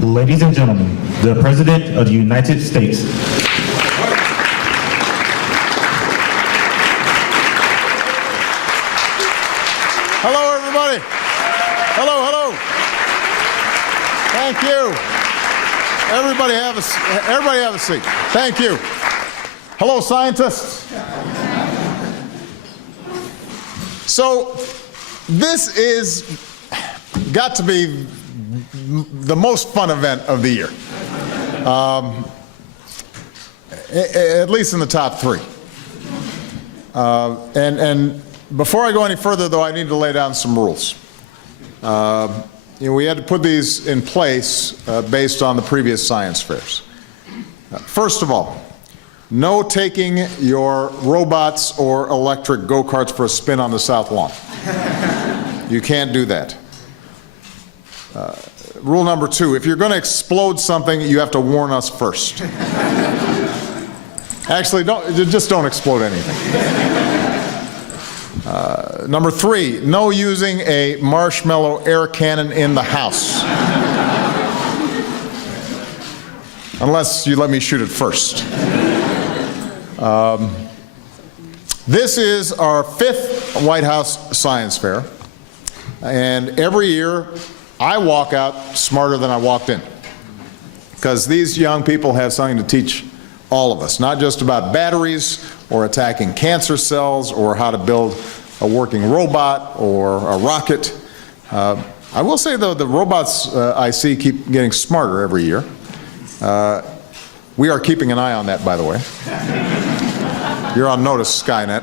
Ladies and gentlemen, the President of the United States. Hello, everybody. Hello, hello. Thank you. Everybody have a seat. Thank you. Hello, scientists. So, this is got to be the most fun event of the year, at least in the top three. And before I go any further, though, I need to lay down some rules. We had to put these in place based on the previous science fairs. First of all, no taking your robots or electric go-karts for a spin on the South Lawn. You can't do that. Rule number 2, if you're going to explode something, you have to warn us first. Actually, just don't explode anything. Number 3, no using a marshmallow air cannon in the house. Unless you let me shoot it first. This is our 5th White House Science Fair, and every year I walk out smarter than I walked in, because these young people have something to teach all of us, not just about batteries or attacking cancer cells or how to build a working robot or a rocket. I will say, though, the robots I see keep getting smarter every year. We are keeping an eye on that, by the way. You're on notice, Skynet.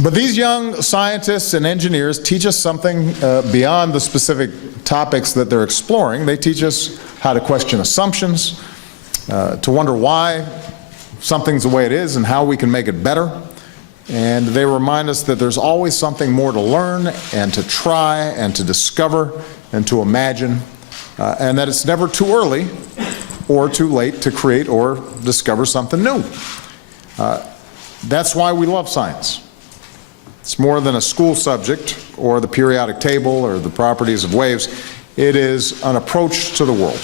But these young scientists and engineers teach us something beyond the specific topics that they're exploring. They teach us how to question assumptions, to wonder why something's the way it is and how we can make it better. And they remind us that there's always something more to learn and to try and to discover and to imagine, and that it's never too early or too late to create or discover something new. That's why we love science. It's more than a school subject or the periodic table or the properties of waves. It is an approach to the world,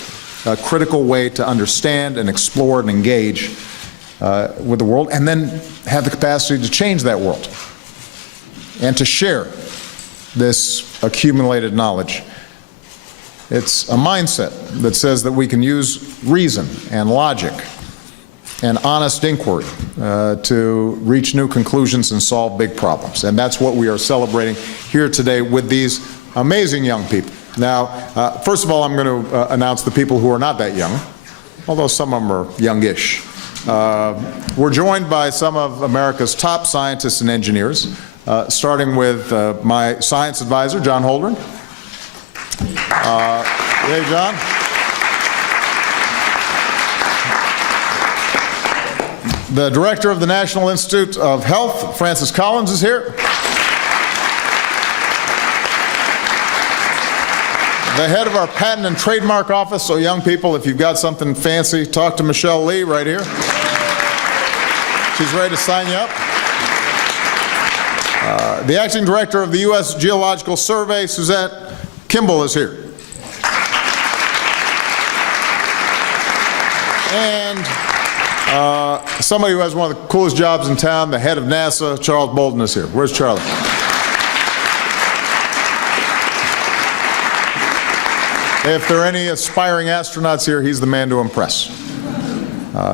a critical way to understand and explore and engage with the world, and then have the capacity to change that world and to share this accumulated knowledge. It's a mindset that says that we can use reason and logic and honest inquiry to reach new conclusions and solve big problems. And that's what we are celebrating here today with these amazing young people. Now, first of all, I'm going to announce the people who are not that young, although some of them are youngish. We're joined by some of America's top scientists and engineers, starting with my science advisor, John Holdren. Hey, John. The director of the National Institute of Health, Francis Collins, is here. The head of our patent and trademark office, so young people, if you've got something fancy, talk to Michelle Lee right here. She's ready to sign you up. The acting director of the U.S. Geological Survey, Suzette Kimball, is here. And somebody who has one of the coolest jobs in town, the head of NASA, Charles Bolden, is here. Where's Charlie? If there are any aspiring astronauts here, he's the man to impress.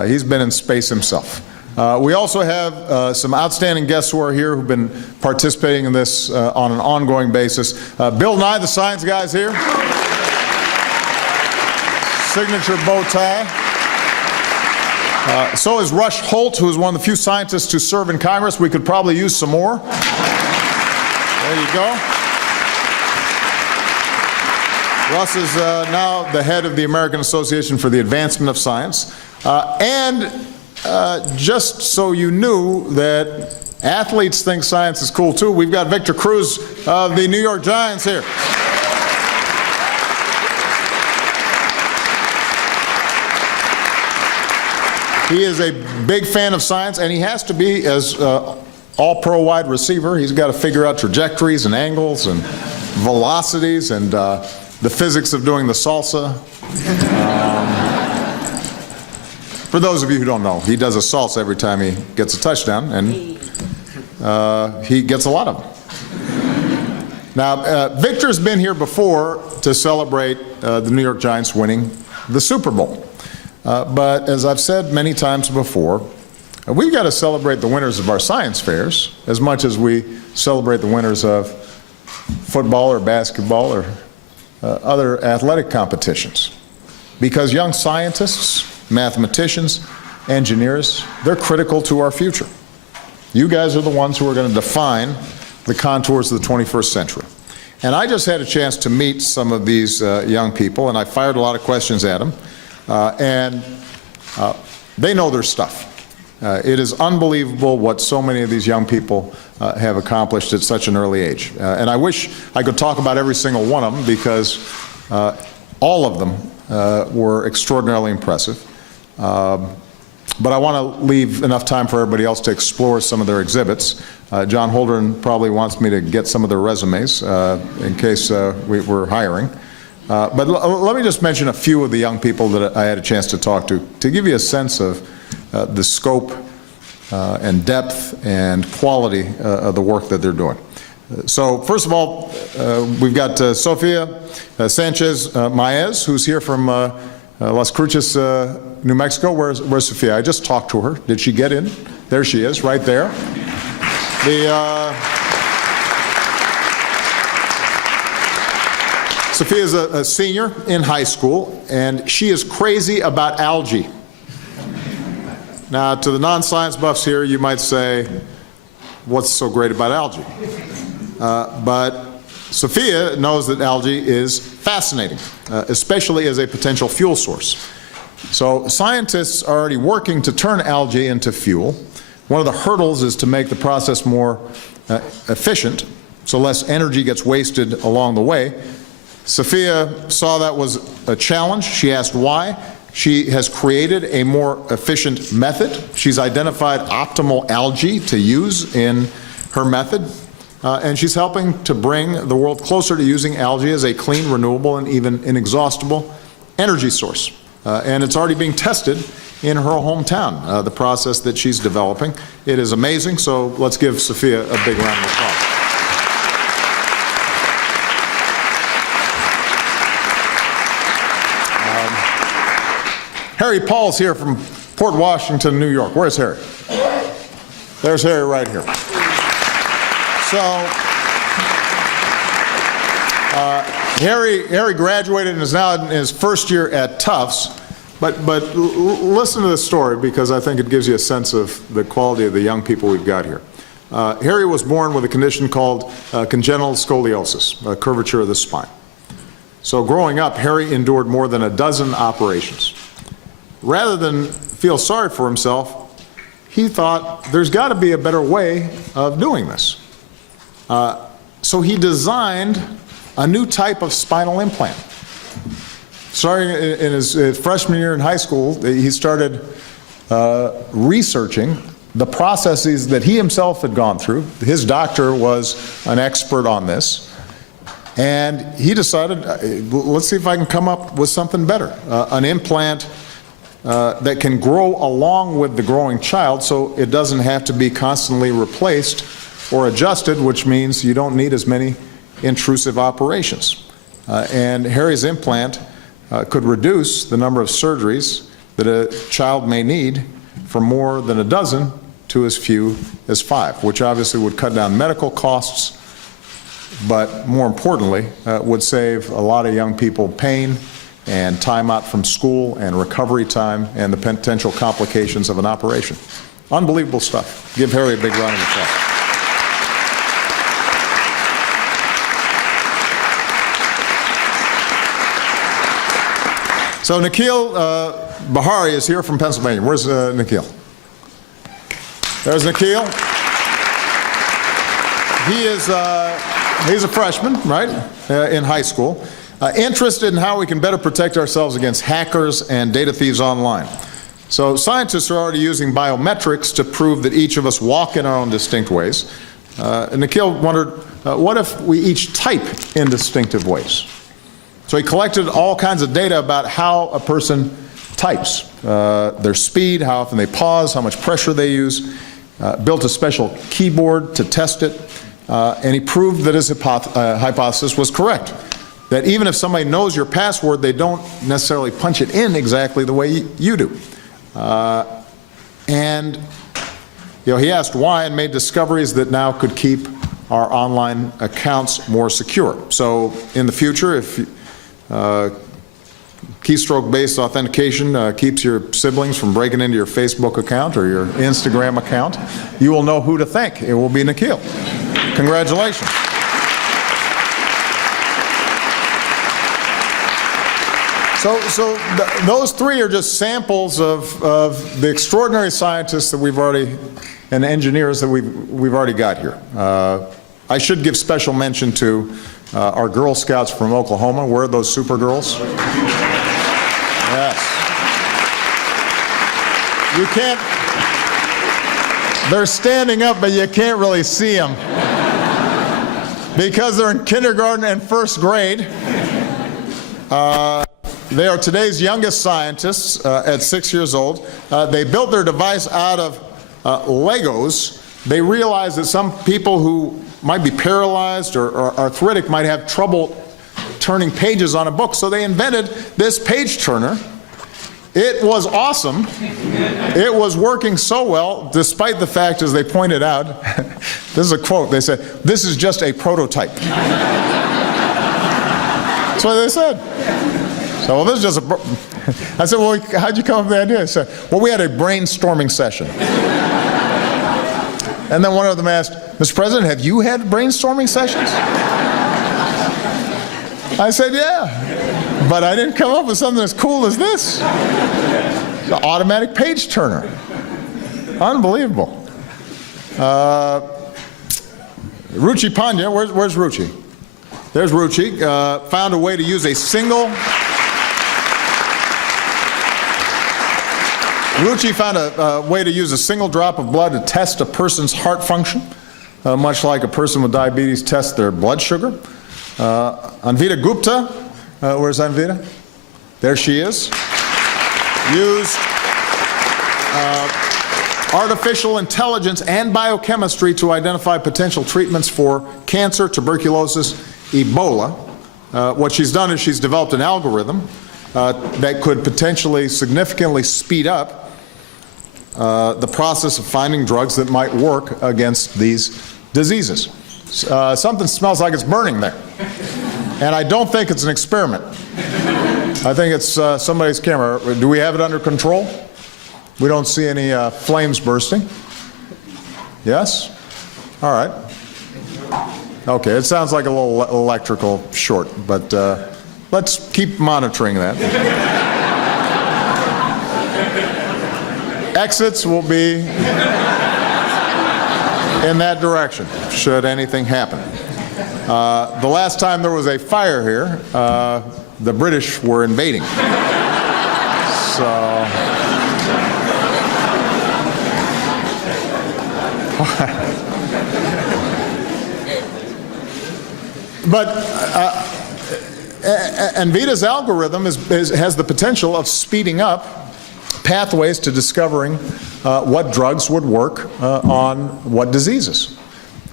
He's been in space himself. We also have some outstanding guests who are here who've been participating in this on an ongoing basis. Bill Nye, the science guy, is here. Signature bow tie. So is Rush Holt, who is one of the few scientists to serve in Congress. We could probably use some more. There you go. Russ is now the head of the American Association for the Advancement of Science. Just so you knew that athletes think science is cool too, we've got Victor Cruz of the New York Giants here. He is a big fan of science, and he has to be, as all-pro wide receiver. He's got to figure out trajectories and angles and velocities, and the physics of doing the salsa. For those of you who don't know, he does a salsa every time he gets a touchdown, and he gets a lot of them. Now, Victor's been here before to celebrate the New York Giants winning the Super Bowl. But as I've said many times before, we've got to celebrate the winners of our science fairs as much as we celebrate the winners of football or basketball or other athletic competitions. Because young scientists, mathematicians, engineers, they're critical to our future. You guys are the ones who are going to define the contours of the 21st century. And I just had a chance to meet some of these young people, and I fired a lot of questions at them, and they know their stuff. It is unbelievable what so many of these young people have accomplished at such an early age. And I wish I could talk about every single one of them, because all of them were extraordinarily impressive. But I want to leave enough time for everybody else to explore some of their exhibits. John Holdren probably wants me to get some of their resumes in case we're hiring. But let me just mention a few of the young people that I had a chance to talk to give you a sense of the scope and depth and quality of the work that they're doing. So first of all, we've got Sofia Sanchez Maez, who's here from Las Cruces, New Mexico. Where's Sofia? I just talked to her. Did she get in? There she is, right there. Sophia is a senior in high school, and she is crazy about algae. Now, to the non-science buffs here, you might say, what's so great about algae? But Sophia knows that algae is fascinating, especially as a potential fuel source. So scientists are already working to turn algae into fuel. One of the hurdles is to make the process more efficient, so less energy gets wasted along the way. Sophia saw that was a challenge. She asked why. She has created a more efficient method. She's identified optimal algae to use in her method. And she's helping to bring the world closer to using algae as a clean, renewable, and even inexhaustible energy source. And it's already being tested in her hometown, the process that she's developing. It is amazing, so let's give Sophia a big round of applause. Harry Paul's here from Port Washington, New York. Where's Harry? There's Harry right here. So, Harry graduated and is now in his first year at Tufts. But listen to this story, because I think it gives you a sense of the quality of the young people we've got here. Harry was born with a condition called congenital scoliosis, a curvature of the spine. So growing up, Harry endured more than a dozen operations. Rather than feel sorry for himself, he thought there's got to be a better way of doing this. So he designed a new type of spinal implant. Starting in his freshman year in high school, he started researching the processes that he himself had gone through. His doctor was an expert on this. And he decided, let's see if I can come up with something better. An implant that can grow along with the growing child, so it doesn't have to be constantly replaced or adjusted, which means you don't need as many intrusive operations. And Harry's implant could reduce the number of surgeries that a child may need from more than a dozen to as few as 5, which obviously would cut down medical costs, but more importantly, would save a lot of young people pain and time out from school and recovery time and the potential complications of an operation. Unbelievable stuff. Give Harry a big round of applause. So Nikhil Bahari is here from Pennsylvania. Where's Nikhil? There's Nikhil. He's a freshman, right, in high school. Interested in how we can better protect ourselves against hackers and data thieves online. So scientists are already using biometrics to prove that each of us walk in our own distinct ways. And Nikhil wondered, what if we each type in distinctive ways? So he collected all kinds of data about how a person types, their speed, how often they pause, how much pressure they use, built a special keyboard to test it, and he proved that his hypothesis was correct, that even if somebody knows your password, they don't necessarily punch it in exactly the way you do. And he asked why and made discoveries that now could keep our online accounts more secure. So in the future, if keystroke-based authentication keeps your siblings from breaking into your Facebook account or your Instagram account, you will know who to thank. It will be Nikhil. Congratulations. So those three are just samples of the extraordinary scientists that we've already, and engineers that we've already got here. I should give special mention to our Girl Scouts from Oklahoma. Where are those super girls? Yes. You can't, they're standing up, but you can't really see them because they're in kindergarten and first grade. They are today's youngest scientists at 6 years old. They built their device out of Legos. They realized that some people who might be paralyzed or arthritic might have trouble turning pages on a book, so they invented this page turner. It was awesome. It was working so well, despite the fact, as they pointed out, this is a quote, they said, "This is just a prototype." That's what they said. So, well, this is just a, I said, well, how'd you come up with the idea? They said, well, we had a brainstorming session. And then one of them asked, Mr. President, have you had brainstorming sessions? I said, yeah, but I didn't come up with something as cool as this. It's an automatic page turner. Unbelievable. Ruchi Pandya, where's Ruchi? There's Ruchi, found a way to use a single, Ruchi found a way to use a single drop of blood to test a person's heart function, much like a person with diabetes tests their blood sugar. Anvita Gupta, where's Anvita? There she is. Used artificial intelligence and biochemistry to identify potential treatments for cancer, tuberculosis, Ebola. What she's done is she's developed an algorithm that could potentially significantly speed up the process of finding drugs that might work against these diseases. Something smells like it's burning there. And I don't think it's an experiment. I think it's somebody's camera. Do we have it under control? We don't see any flames bursting. Yes? All right. Okay, it sounds like a little electrical short, but let's keep monitoring that. Exits will be in that direction, should anything happen. The last time there was a fire here, the British were invading. So, but Anvita's algorithm has the potential of speeding up pathways to discovering what drugs would work on what diseases,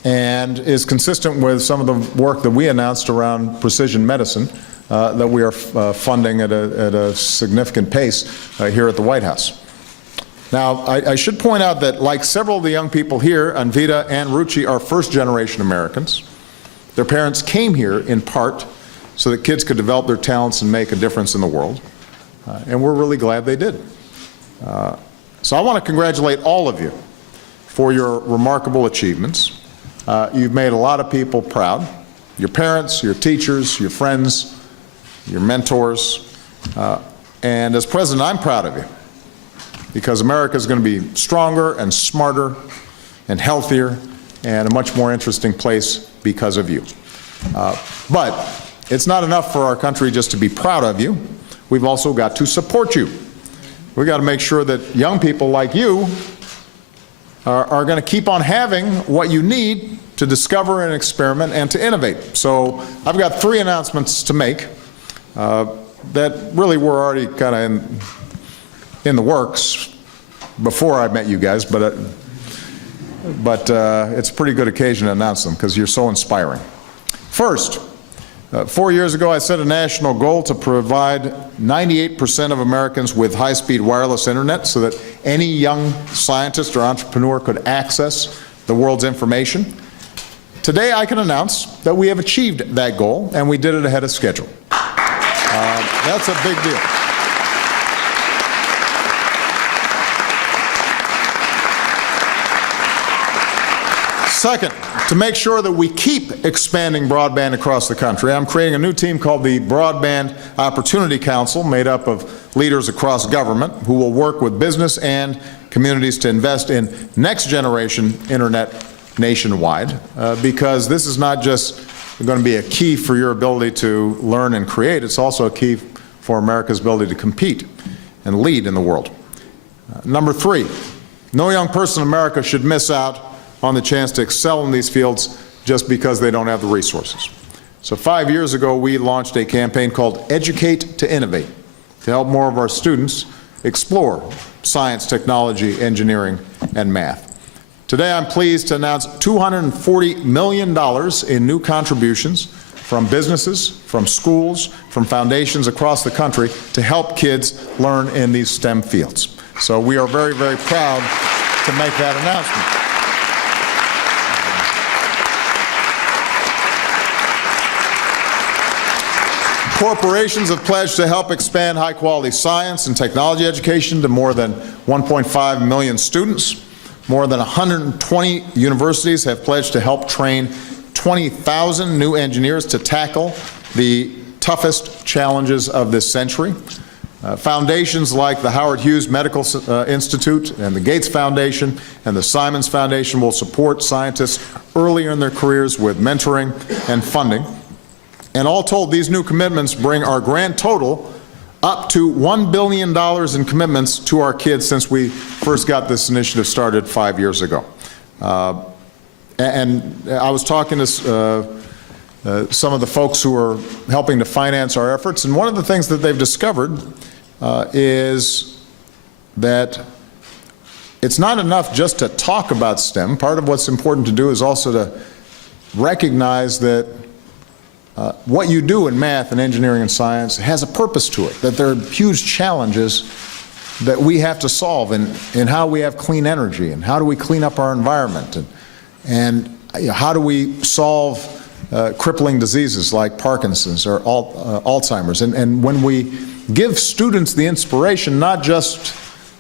and is consistent with some of the work that we announced around precision medicine that we are funding at a significant pace here at the White House. Now, I should point out that, like several of the young people here, Anvita and Ruchi are first-generation Americans. Their parents came here in part so that kids could develop their talents and make a difference in the world, and we're really glad they did. So I want to congratulate all of you for your remarkable achievements. You've made a lot of people proud. Your parents, your teachers, your friends, your mentors. And as president, I'm proud of you, because America is going to be stronger and smarter and healthier and a much more interesting place because of you. But it's not enough for our country just to be proud of you. We've also got to support you. We've got to make sure that young people like you are going to keep on having what you need to discover and experiment and to innovate. So I've got 3 announcements to make. that really were already kind of in the works before I met you guys, but it's a pretty good occasion to announce them because you're so inspiring. First, 4 years ago, I set a national goal to provide 98% of Americans with high-speed wireless internet so that any young scientist or entrepreneur could access the world's information. Today, I can announce that we have achieved that goal, and we did it ahead of schedule. That's a big deal. Second, to make sure that we keep expanding broadband across the country, I'm creating a new team called the Broadband Opportunity Council, made up of leaders across government who will work with business and communities to invest in next-generation internet nationwide, because this is not just going to be a key for your ability to learn and create, it's also a key for America's ability to compete and lead in the world. Number three, no young person in America should miss out on the chance to excel in these fields just because they don't have the resources. So 5 years ago, we launched a campaign called Educate to Innovate to help more of our students explore science, technology, engineering, and math. Today, I'm pleased to announce $240 million in new contributions from businesses, from schools, from foundations across the country to help kids learn in these STEM fields. So we are very, very proud to make that announcement. Corporations have pledged to help expand high-quality science and technology education to more than 1.5 million students. More than 120 universities have pledged to help train 20,000 new engineers to tackle the toughest challenges of this century. Foundations like the Howard Hughes Medical Institute and the Gates Foundation and the Simons Foundation will support scientists earlier in their careers with mentoring and funding. And all told, these new commitments bring our grand total up to $1 billion in commitments to our kids since we first got this initiative started 5 years ago. And I was talking to some of the folks who are helping to finance our efforts, and one of the things that they've discovered is that it's not enough just to talk about STEM. Part of what's important to do is also to recognize that what you do in math and engineering and science has a purpose to it, that there are huge challenges that we have to solve in how we have clean energy and how do we clean up our environment and how do we solve crippling diseases like Parkinson's or Alzheimer's. And when we give students the inspiration, not just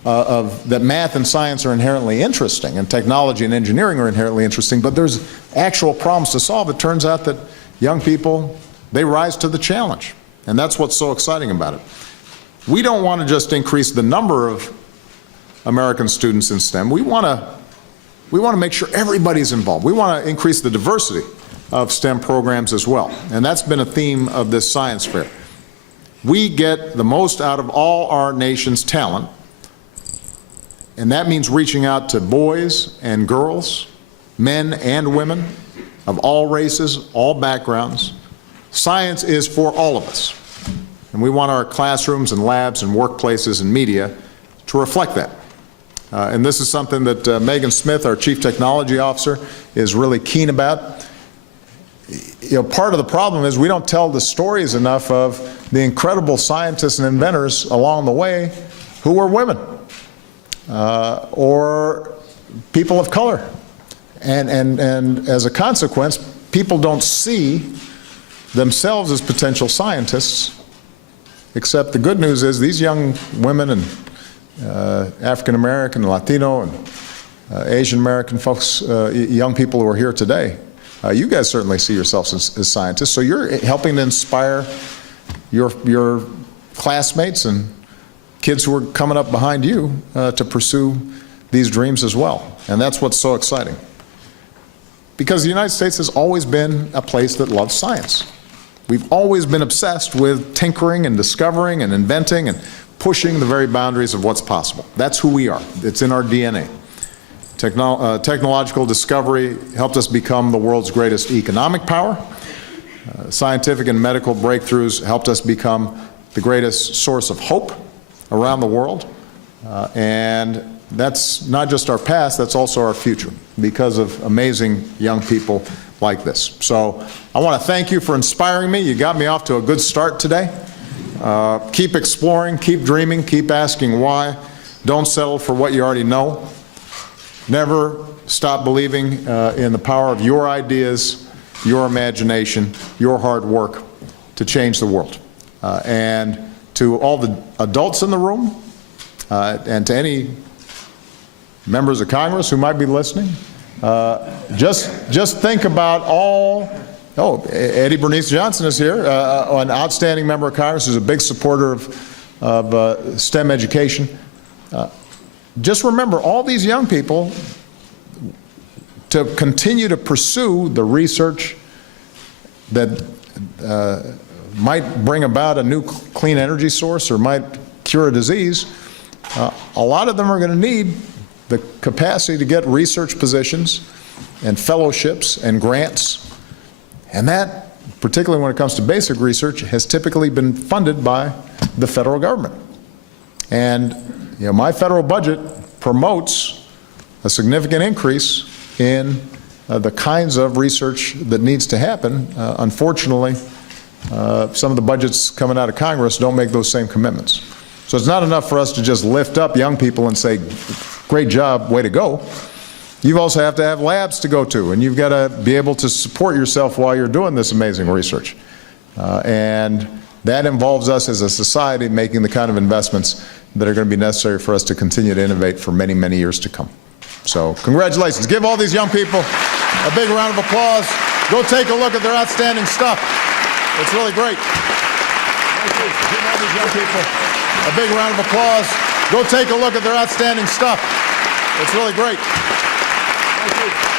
that math and science are inherently interesting and technology and engineering are inherently interesting, but there's actual problems to solve, it turns out that young people, they rise to the challenge. And that's what's so exciting about it. We don't want to just increase the number of American students in STEM. We want to make sure everybody's involved. We want to increase the diversity of STEM programs as well. And that's been a theme of this science fair. We get the most out of all our nation's talent, and that means reaching out to boys and girls, men and women, of all races, all backgrounds. Science is for all of us. And we want our classrooms and labs and workplaces and media to reflect that. And this is something that Megan Smith, our Chief Technology Officer, is really keen about. Part of the problem is we don't tell the stories enough of the incredible scientists and inventors along the way who were women or people of color. And as a consequence, people don't see themselves as potential scientists, except the good news is these young women and African American, Latino, and Asian American folks, young people who are here today, you guys certainly see yourselves as scientists, so you're helping to inspire your classmates and kids who are coming up behind you to pursue these dreams as well. And that's what's so exciting. Because the United States has always been a place that loves science. We've always been obsessed with tinkering and discovering and inventing and pushing the very boundaries of what's possible. That's who we are. It's in our DNA. Technological discovery helped us become the world's greatest economic power. Scientific and medical breakthroughs helped us become the greatest source of hope around the world. And that's not just our past, that's also our future because of amazing young people like this. So I want to thank you for inspiring me. You got me off to a good start today. Keep exploring, keep dreaming, keep asking why. Don't settle for what you already know. Never stop believing in the power of your ideas, your imagination, your hard work to change the world. And to all the adults in the room, and to any members of Congress who might be listening, just think about all. Oh, Eddie Bernice Johnson is here, an outstanding member of Congress who's a big supporter of STEM education. Just remember all these young people to continue to pursue the research that might bring about a new clean energy source or might cure a disease. A lot of them are going to need the capacity to get research positions and fellowships and grants. And that, particularly when it comes to basic research, has typically been funded by the federal government. And my federal budget promotes a significant increase in the kinds of research that needs to happen. Unfortunately, some of the budgets coming out of Congress don't make those same commitments. So it's not enough for us to just lift up young people and say, great job, way to go. You also have to have labs to go to, and you've got to be able to support yourself while you're doing this amazing research. And that involves us as a society making the kind of investments that are going to be necessary for us to continue to innovate for many, many years to come. So congratulations. Give all these young people a big round of applause. Go take a look at their outstanding stuff. It's really great. Give all these young people a big round of applause. Go take a look at their outstanding stuff. It's really great. Thank you.